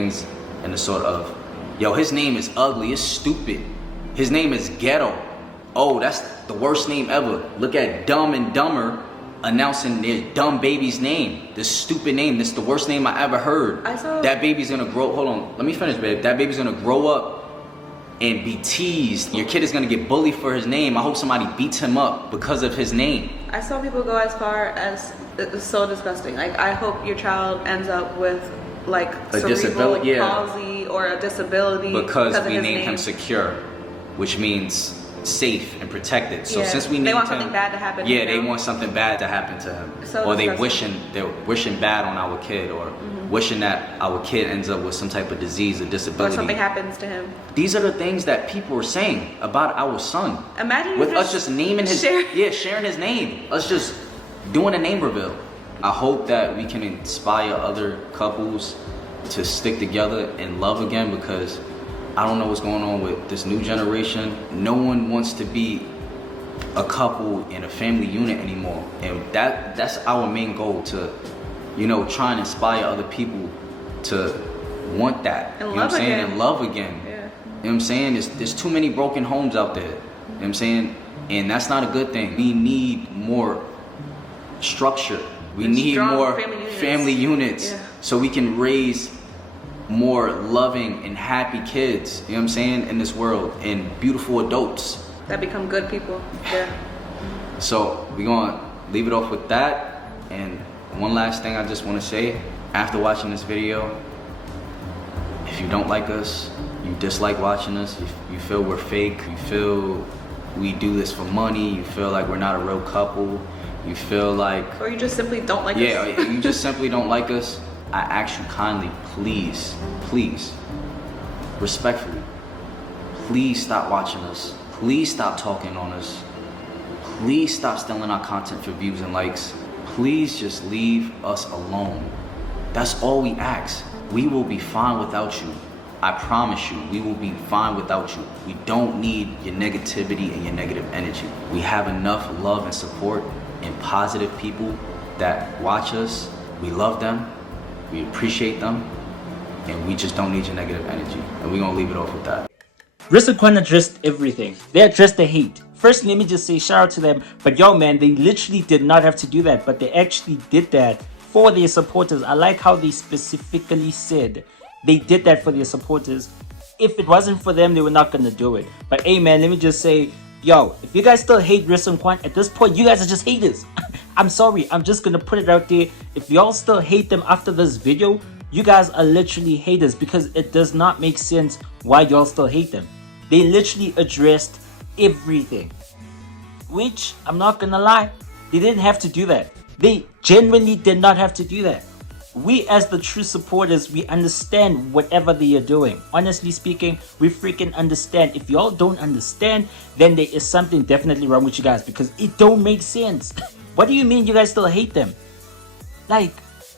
in the sort of, yo, his name is ugly, it's stupid. His name is ghetto. Oh, that's the worst name ever. Look at Dumb and Dumber announcing their dumb baby's name. This stupid name. This is the worst name I ever heard. That baby's gonna grow. Hold on, let me finish, babe. That baby's gonna grow up and be teased. Your kid is gonna get bullied for his name. I hope somebody beats him up because of his name. I saw people go as far as, it's so disgusting. Like, I hope your child ends up with like a cerebral disability, palsy or a disability because we his named name. him Secure, which means safe and protected. So since we named they want him, something bad to happen. Yeah, to they him. want something bad to happen to him, So or they're disgusting. wishing bad on our kid, or wishing that our kid ends up with some type of disease or disability. Or something happens to him. These are the things that people are saying about our son. Imagine with us just naming his sharing his name. Us just doing a name reveal. I hope that we can inspire other couples to stick together and love again, because I don't know what's going on with this new generation. No one wants to be a couple in a family unit anymore, and that's our main goal, to, you know, try and inspire other people to want that. And you know what I'm saying? again. And love again. Yeah. You know what I'm saying? There's too many broken homes out there. You know what I'm saying? And that's not a good thing. We need more structure. We need strong more family units, Yeah. so we can raise more loving and happy kids, you know what I'm saying, in this world, and beautiful adults. That become good people. Yeah. So we're gonna leave it off with that. And one last thing I just want to say, after watching this video, if you don't like us, you dislike watching us, you feel we're fake, you feel we do this for money, you feel like we're not a real couple, you feel like, Or you just simply don't like us. yeah, you just simply don't like us, I ask you kindly, please, respectfully, please stop watching us. Please stop talking on us. Please stop stealing our content for views and likes. Please just leave us alone. That's all we ask. We will be fine without you. I promise you, we will be fine without you. We don't need your negativity and your negative energy. We have enough love and support and positive people that watch us. We love them, we appreciate them, and we just don't need your negative energy. And we're gonna leave it off with that. Riss and Quan addressed everything. They addressed the hate. First, let me just say shout out to them. But yo, man, they literally did not have to do that. But they actually did that for their supporters. I like how they specifically said they did that for their supporters. If it wasn't for them, they were not going to do it. But hey, man, let me just say, yo, if you guys still hate Riss and Quan, at this point, you guys are just haters. I'm sorry. I'm just going to put it out there. If y'all still hate them after this video, you guys are literally haters, because it does not make sense why y'all still hate them. They literally addressed everything, which I'm not gonna lie, they didn't have to do that. They genuinely did not have to do that. We as the true supporters, we understand whatever they are doing. Honestly speaking, we freaking understand. If y'all don't understand, then there is something definitely wrong with you guys, because it don't make sense. What do you mean you guys still hate them? Like,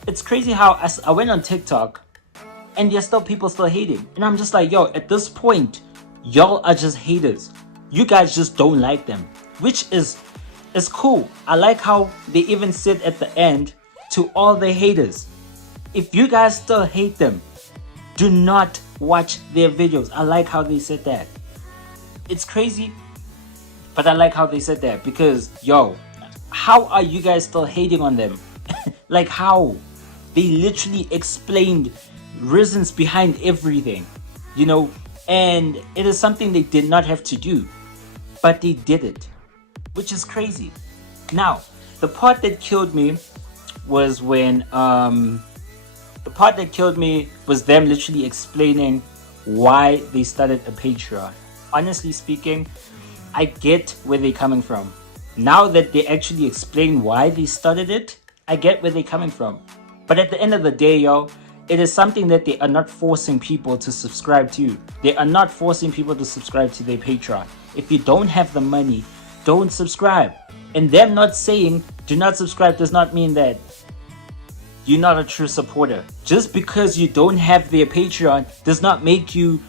it's crazy how I went on TikTok and there's still people still hating, and I'm just like, yo, at this point, y'all are just haters. You guys just don't like them, which is cool. I like how they even said at the end, to all the haters, if you guys still hate them, do not watch their videos. I like how they said that. It's crazy, but I like how they said that, because yo, how are you guys still hating on them? Like, how? They literally explained reasons behind everything, you know, and it is something they did not have to do, but they did it, which is crazy. Now, the part that killed me was when was them literally explaining why they started a Patreon. Honestly speaking, I get where they're coming from. Now that they actually explain why they started it, I get where they're coming from. But at the end of the day, yo, it is something that they are not forcing people to subscribe to. They are not forcing people to subscribe to their Patreon. If you don't have the money, don't subscribe. And them not saying do not subscribe does not mean that you're not a true supporter. Just because you don't have their Patreon does not make you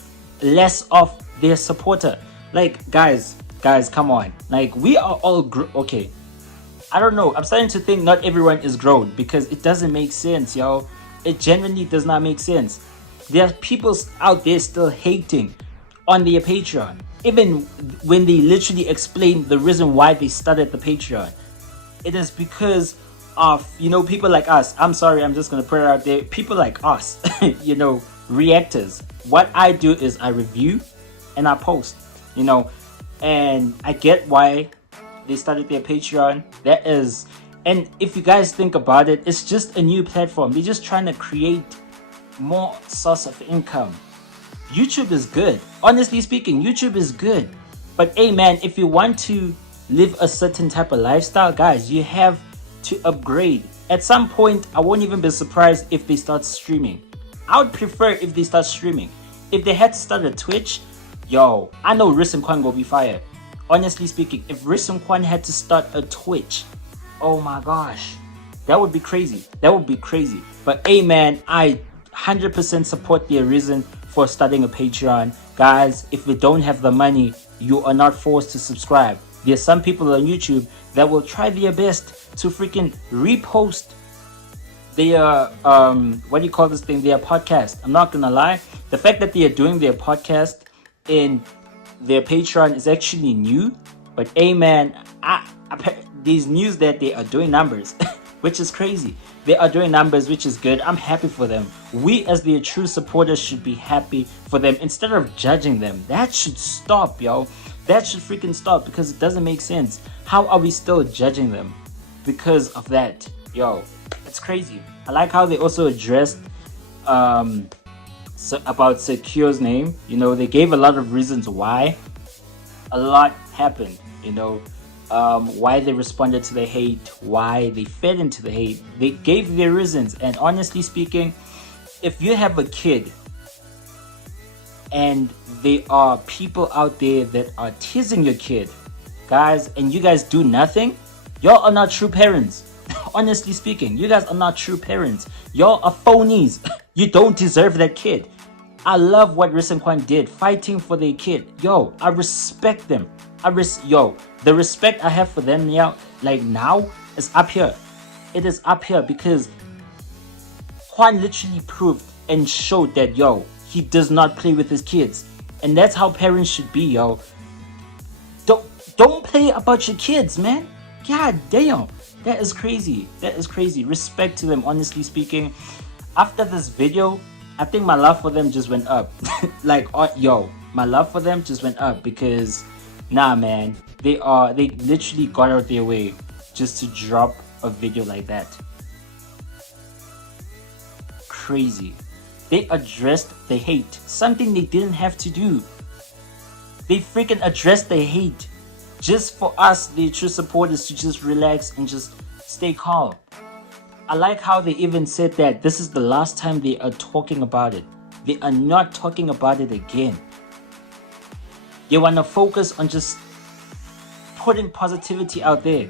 less of their supporter. Like, guys, come on. Like, we are all okay. I don't know. I'm starting to think not everyone is grown, because it doesn't make sense, yo. It genuinely does not make sense. There are people out there still hating on their Patreon, even when they literally explain the reason why they started the Patreon. It is because of, you know, people like us. I'm sorry, I'm just gonna put it out there. People like us, you know, reactors. What I do is I review and I post, you know, and I get why they started their Patreon. That is, and if you guys think about it, it's just a new platform. They're just trying to create more source of income. YouTube is good. Honestly speaking, YouTube is good. But hey man, if you want to live a certain type of lifestyle, guys, you have to upgrade. At some point, I won't even be surprised if they start streaming. I would prefer if they start streaming. If they had to start a Twitch, yo, I know Riss and Quan will be fired. Honestly speaking, if Riss and Quan had to start a Twitch, oh my gosh, that would be crazy. That would be crazy. But hey man, I 100% support their reason for starting a Patreon. Guys, if you don't have the money, you are not forced to subscribe. There's some people on YouTube that will try their best to freaking repost their what do you call this thing, their podcast. I'm not gonna lie, the fact that they are doing their podcast in their Patreon is actually new. But hey man, these news that they are doing numbers which is crazy. They are doing numbers, which is good. I'm happy for them. We as their true supporters should be happy for them instead of judging them. That should stop, yo. That should freaking stop, because it doesn't make sense. How are we still judging them because of that? Yo, it's crazy. I like how they also addressed about Secure's name. You know, they gave a lot of reasons why. A lot happened, you know. Why they responded to the hate, why they fed into the hate. They gave their reasons. And honestly speaking, if you have a kid and there are people out there that are teasing your kid, guys, and you guys do nothing, y'all are not true parents. Honestly speaking, you guys are not true parents. Y'all are phonies. You don't deserve that kid. I love what Riss and Quan did, fighting for their kid. Yo, I respect them. Yo, the respect I have for them now, like now, is up here. It is up here because Quan literally proved and showed that, yo, he does not play with his kids. And that's how parents should be, yo. Don't play about your kids, man. God damn. That is crazy. That is crazy. Respect to them, honestly speaking. After this video, I think my love for them just went up. Like, yo, my love for them just went up because, nah, man, they literally got out their way just to drop a video like that. Crazy. They addressed the hate, something they didn't have to do. They freaking addressed the hate just for us, the true supporters, to just relax and just stay calm. I like how they even said that this is the last time they are talking about it. They are not talking about it again. They want to focus on just putting positivity out there.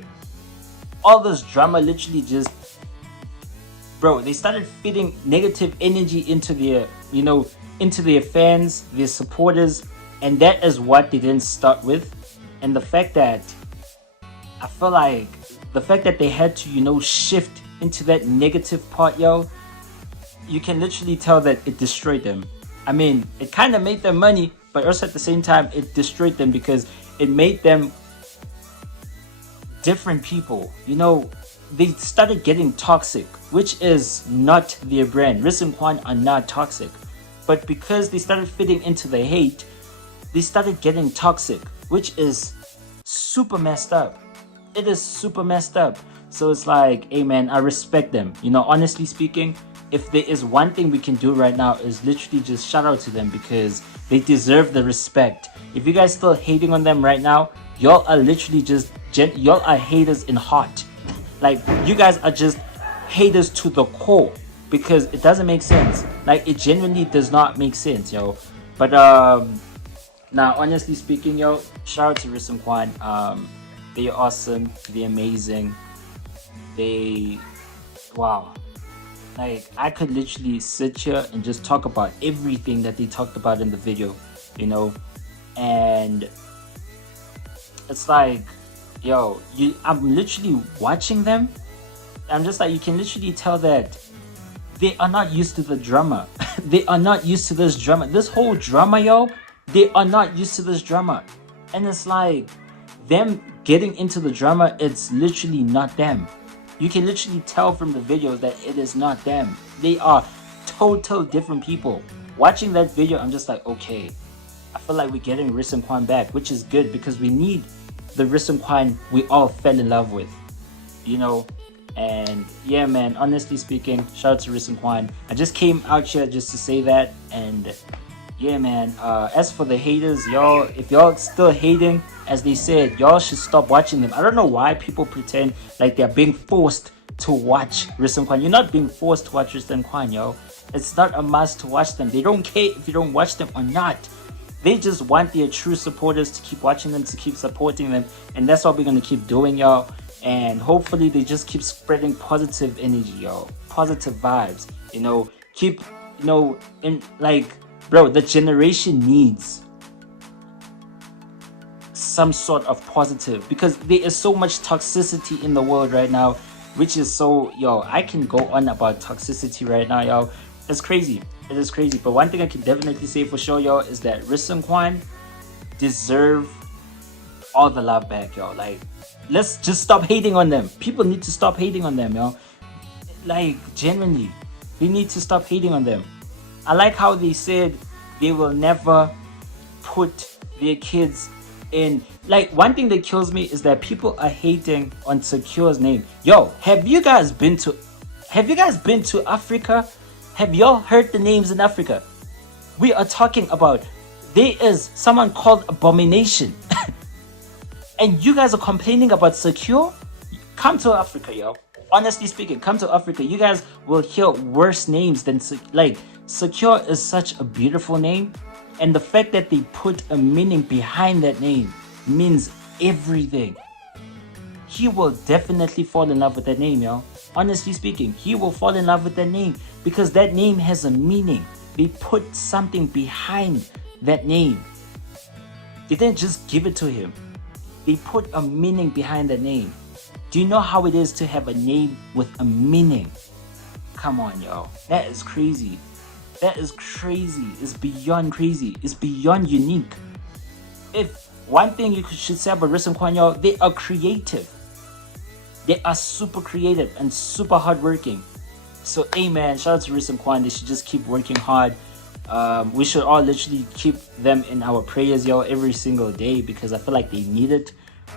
All this drama literally just, bro, they started feeding negative energy into their, you know, into their fans, their supporters, and that is what they didn't start with. And the fact that, I feel like, the fact that they had to, you know, shift into that negative part, yo, you can literally tell that it destroyed them. I mean, it kind of made them money, but also at the same time, it destroyed them because it made them different people. You know, they started getting toxic, which is not their brand. Riss and Quan are not toxic. But because they started fitting into the hate, they started getting toxic, which is super messed up. It is super messed up. So it's like, hey man, I respect them. You know, honestly speaking, if there is one thing we can do right now is literally just shout out to them because they deserve the respect. If you guys still hating on them right now, y'all are literally just, y'all are haters in heart. Like, you guys are just haters to the core because it doesn't make sense. Like, it genuinely does not make sense, yo. But, now, honestly speaking, yo, shout out to Riss and Quan. They're awesome. They're amazing. Wow. Like, I could literally sit here and just talk about everything that they talked about in the video, you know? And it's like, yo, I'm literally watching them. I'm just like, you can literally tell that they are not used to the drama. They are not used to this drama. This whole drama, yo, they are not used to this drama. And it's like, them getting into the drama, it's literally not them. You can literally tell from the videos that it is not them. They are total different people. Watching that video, I'm just like, okay, I feel like we're getting Riss and Quan back, which is good because we need the Riss and Quan we all fell in love with, you know. And yeah, man, honestly speaking, shout out to Riss and Quan. I just came out here just to say that. And yeah, man, as for the haters, y'all, if y'all still hating, as they said, y'all should stop watching them. I don't know why people pretend like they're being forced to watch Riss and Quan. You're not being forced to watch Riss and Quan, yo. It's not a must to watch them. They don't care if you don't watch them or not. They just want their true supporters to keep watching them, to keep supporting them. And that's what we're going to keep doing, y'all. And hopefully they just keep spreading positive energy, yo. Positive vibes. You know, keep, you know, in like, bro, the generation needs some sort of positive, because there is so much toxicity in the world right now, which is so, yo, I can go on about toxicity right now, yo. It's crazy. It is crazy. But one thing I can definitely say for sure, yo, is that Riss and Quan deserve all the love back, yo. Like, let's just stop hating on them. People need to stop hating on them, yo. Like, genuinely, they need to stop hating on them. I like how they said they will never put their kids in. Like, one thing that kills me is that people are hating on Secure's name. Yo, have you guys been to Africa? Have y'all heard the names in Africa? We are talking about, there is someone called Abomination. And you guys are complaining about Secure? Come to Africa, yo. Honestly speaking, come to Africa. You guys will hear worse names than, like, Secure is such a beautiful name. And the fact that they put a meaning behind that name means everything. He will definitely fall in love with that name, yo. Honestly speaking, he will fall in love with that name because that name has a meaning. They put something behind that name. They didn't just give it to him. They put a meaning behind the name. Do you know how it is to have a name with a meaning? Come on, yo. That is crazy. That is crazy. It's beyond crazy. It's beyond unique. If one thing you should say about Riss and Quan, yo, they are creative. They are super creative and super hardworking. So, hey, man, shout out to Riss and Quan. They should just keep working hard. We should all literally keep them in our prayers, yo, every single day, because I feel like they need it.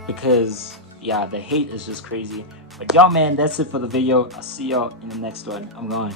Because, yeah, the hate is just crazy. But, y'all, man, that's it for the video. I'll see y'all in the next one. I'm going.